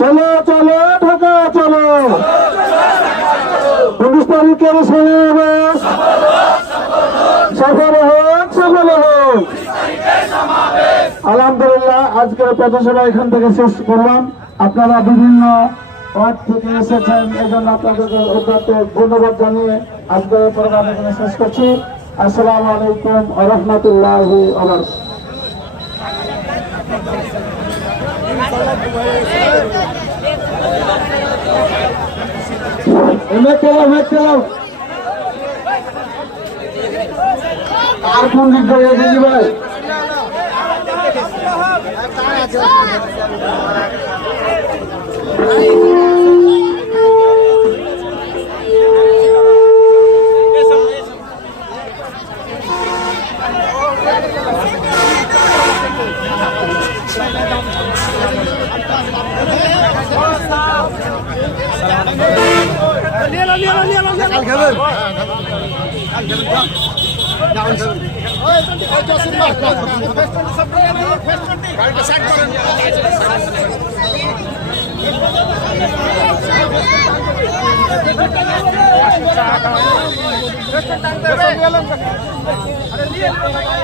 চলো চলো ঢাকা চলো 19 তারিখের সমাবেশ সফল হোক সফল হোক। আলহামদুলিল্লাহ, আজকের পথসভা এখান থেকে শেষ করলাম। আপনারা বিভিন্ন ওয়ার্ড থেকে এসেছেন, এই জন্য আপনাদেরকে অত্যন্ত ধন্যবাদ জানিয়ে আজকের প্রোগ্রাম এখানে শেষ করছি। আসসালামু আলাইকুম ওয়া রাহমাতুল্লাহি ওয়া বারাকাতুহু। আর কোন দিক দিয়ে গেছি ভাই?